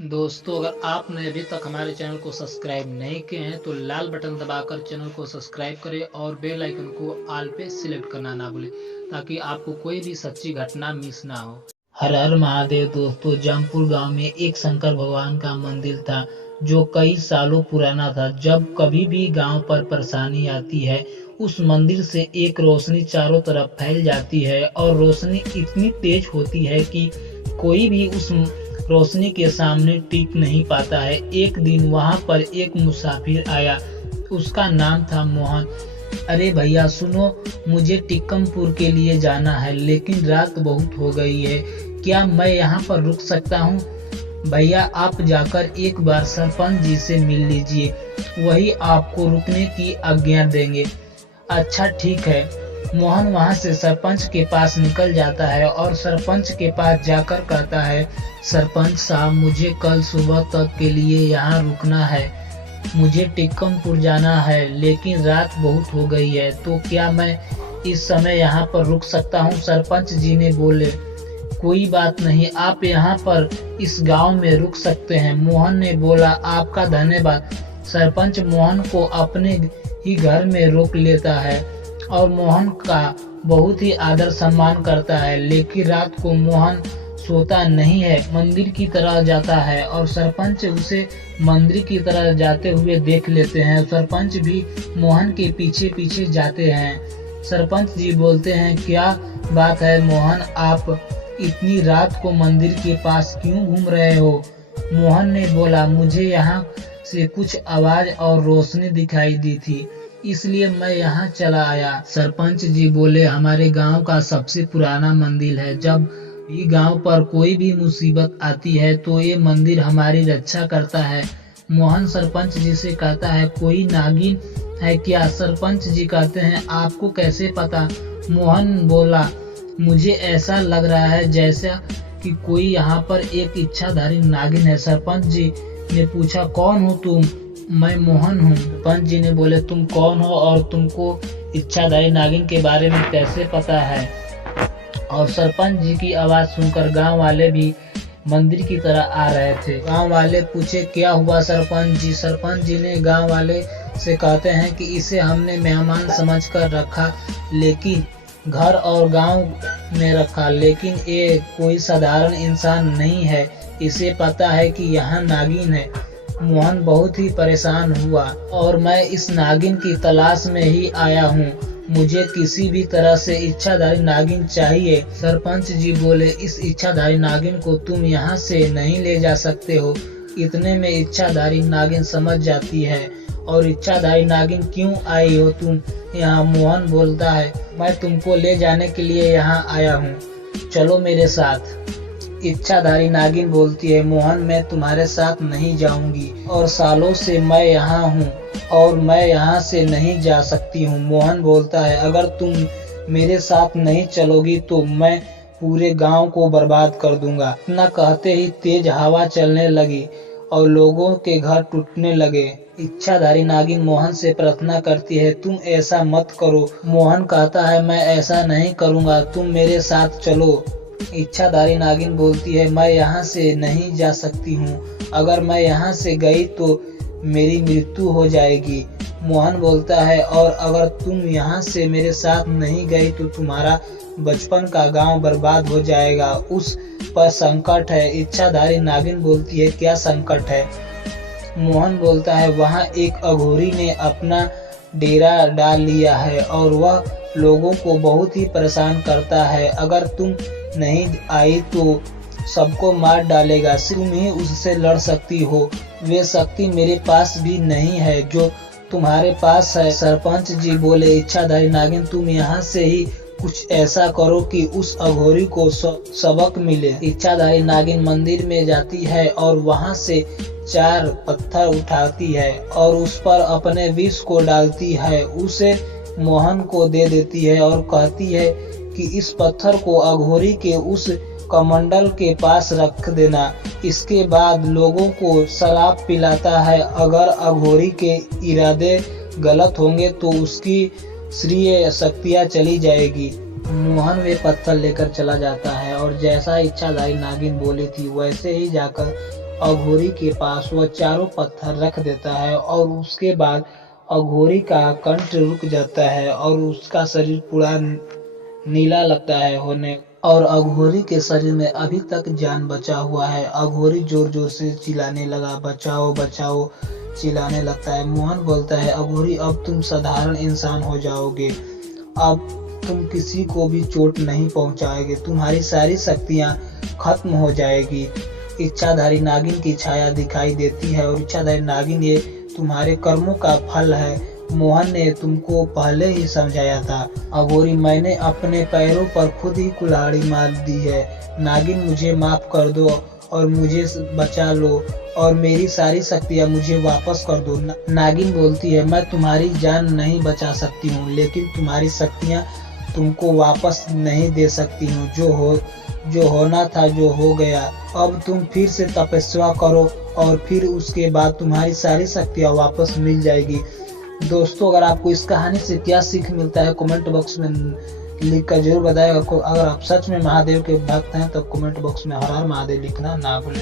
दोस्तों, अगर आपने अभी तक हमारे चैनल को सब्सक्राइब नहीं किए हैं तो लाल बटन दबाकर चैनल को सब्सक्राइब करें और बेल आइकन को ऑल पे सिलेक्ट करना ना भूलें ताकि आपको कोई भी सच्ची घटना मिस ना हो। हर हर महादेव। दोस्तों, जमपुर गांव में एक शंकर भगवान का मंदिर था जो कई सालों पुराना था। जब कभी भी गांव पर परेशानी आती है, उस मंदिर से एक रोशनी चारों तरफ फैल जाती है और रोशनी इतनी तेज होती है कि कोई भी उस रोशनी के सामने टिक नहीं पाता है। एक दिन वहां पर एक मुसाफिर आया, उसका नाम था मोहन। अरे भैया सुनो, मुझे टिक्कमपुर के लिए जाना है लेकिन रात बहुत हो गई है, क्या मैं यहाँ पर रुक सकता हूँ? भैया आप जाकर एक बार सरपंच जी से मिल लीजिए, वही आपको रुकने की आज्ञा देंगे। अच्छा ठीक है। मोहन वहां से सरपंच के पास निकल जाता है और सरपंच के पास जाकर कहता है, सरपंच साहब मुझे कल सुबह तक के लिए यहाँ रुकना है। मुझे टिक्कमपुर जाना है लेकिन रात बहुत हो गई है, तो क्या मैं इस समय यहाँ पर रुक सकता हूँ? सरपंच जी ने बोले, कोई बात नहीं, आप यहाँ पर इस गांव में रुक सकते हैं। मोहन ने बोला, आपका धन्यवाद। सरपंच मोहन को अपने ही घर में रोक लेता है और मोहन का बहुत ही आदर सम्मान करता है। लेकिन रात को मोहन सोता नहीं है, मंदिर की तरह जाता है और सरपंच उसे मंदिर की तरह जाते हुए देख लेते हैं। सरपंच भी मोहन के पीछे पीछे जाते हैं। सरपंच जी बोलते हैं, क्या बात है मोहन, आप इतनी रात को मंदिर के पास क्यों घूम रहे हो? मोहन ने बोला, मुझे यहाँ से कुछ आवाज और रोशनी दिखाई दी थी, इसलिए मैं यहाँ चला आया। सरपंच जी बोले, हमारे गांव का सबसे पुराना मंदिर है। जब भी गांव पर कोई भी मुसीबत आती है तो ये मंदिर हमारी रक्षा करता है। मोहन सरपंच जी से कहता है, कोई नागिन है क्या? सरपंच जी कहते हैं, आपको कैसे पता? मोहन बोला, मुझे ऐसा लग रहा है जैसा कि कोई यहाँ पर एक इच्छाधारी नागिन है। सरपंच जी ने पूछा, कौन हो तुम? मैं मोहन हूँ। पंच जी ने बोले, तुम कौन हो और तुमको इच्छाधारी नागिन के बारे में कैसे पता है? और सरपंच जी की आवाज सुनकर गांव वाले भी मंदिर की तरह आ रहे थे। गांव वाले पूछे, क्या हुआ सरपंच जी? सरपंच जी ने गांव वाले से कहते हैं कि इसे हमने मेहमान समझकर रखा, लेकिन घर और गांव में रखा, लेकिन ये कोई साधारण इंसान नहीं है, इसे पता है कि यहाँ नागिन है। मोहन बहुत ही परेशान हुआ और मैं इस नागिन की तलाश में ही आया हूँ, मुझे किसी भी तरह से इच्छाधारी नागिन चाहिए। सरपंच जी बोले, इस इच्छाधारी नागिन को तुम यहाँ से नहीं ले जा सकते हो। इतने में इच्छाधारी नागिन समझ जाती है, और इच्छाधारी नागिन, क्यों आई हो तुम यहाँ? मोहन बोलता है, मैं तुमको ले जाने के लिए यहाँ आया हूँ, चलो मेरे साथ। इच्छाधारी नागिन बोलती है, मोहन मैं तुम्हारे साथ नहीं जाऊंगी और सालों से मैं यहाँ हूँ और मैं यहाँ से नहीं जा सकती हूँ। मोहन बोलता है, अगर तुम मेरे साथ नहीं चलोगी तो मैं पूरे गांव को बर्बाद कर दूंगा। इतना कहते ही तेज हवा चलने लगी और लोगों के घर टूटने लगे। इच्छाधारी नागिन मोहन से प्रार्थना करती है, तुम ऐसा मत करो। मोहन कहता है, मैं ऐसा नहीं करूँगा, तुम मेरे साथ चलो। इच्छाधारी नागिन बोलती है, मैं यहाँ से नहीं जा सकती हूँ, अगर मैं यहाँ से गई तो मेरी मृत्यु हो जाएगी। मोहन बोलता है, और अगर तुम यहाँ से मेरे साथ नहीं गई तो तुम्हारा बचपन का गांव बर्बाद हो जाएगा, उस पर संकट है। इच्छाधारी नागिन बोलती है, क्या संकट है? मोहन बोलता है, वहाँ एक अघोरी ने अपना डेरा डाल लिया है और वह लोगों को बहुत ही परेशान करता है। अगर तुम नहीं आई तो सबको मार डालेगा, सिर्फ तुम ही उससे लड़ सकती हो। वे शक्ति मेरे पास भी नहीं है जो तुम्हारे पास है। सरपंच जी बोले, इच्छाधारी नागिन तुम यहाँ से ही कुछ ऐसा करो कि उस अघोरी को सबक मिले। इच्छाधारी नागिन मंदिर में जाती है और वहाँ से 4 पत्थर उठाती है और उस पर अपने विष को डालती है, उसे मोहन को दे देती है और कहती है कि इस पत्थर को अघोरी के उस कमंडल के पास रख देना। इसके बाद लोगों को शराब पिलाता है, अगर अघोरी के इरादे गलत होंगे तो उसकी श्रीय शक्तियाँ चली जाएगी। मोहन वे पत्थर लेकर चला जाता है और जैसा इच्छाधारी नागिन बोली थी वैसे ही जाकर अघोरी के पास वह चारों पत्थर रख देता है और उसके बाद अघोरी का कंठ रुक जाता है और उसका शरीर पूरा नीला लगता है होने और अघोरी के शरीर में अभी तक जान बचा हुआ है। अघोरी जोर जोर से चिल्लाने लगा, बचाओ बचाओ चिल्लाने लगता है। मोहन बोलता है, अघोरी अब तुम साधारण इंसान हो जाओगे, अब तुम किसी को भी चोट नहीं पहुंचाओगे, तुम्हारी सारी शक्तियां खत्म हो जाएगी। इच्छाधारी नागिन की छाया दिखाई देती है और इच्छाधारी नागिन, ये तुम्हारे कर्मों का फल है। मोहन ने तुमको पहले ही समझाया था अघोरी, मैंने अपने पैरों पर खुद ही कुल्हाड़ी मार दी है। नागिन मुझे माफ कर दो और मुझे बचा लो और मेरी सारी शक्तियां मुझे वापस कर दो। नागिन बोलती है, मैं तुम्हारी जान नहीं बचा सकती हूँ लेकिन तुम्हारी शक्तियां तुमको वापस नहीं दे सकती हूँ। जो होना था जो हो गया, अब तुम फिर से तपस्या करो और फिर उसके बाद तुम्हारी सारी शक्तियां वापस मिल जाएगी। दोस्तों, अगर आपको इस कहानी से क्या सीख मिलता है कमेंट बॉक्स में लिख कर जरूर बताएगा। अगर आप सच में महादेव के भक्त हैं तो कमेंट बॉक्स में हर हर महादेव लिखना ना भूलें।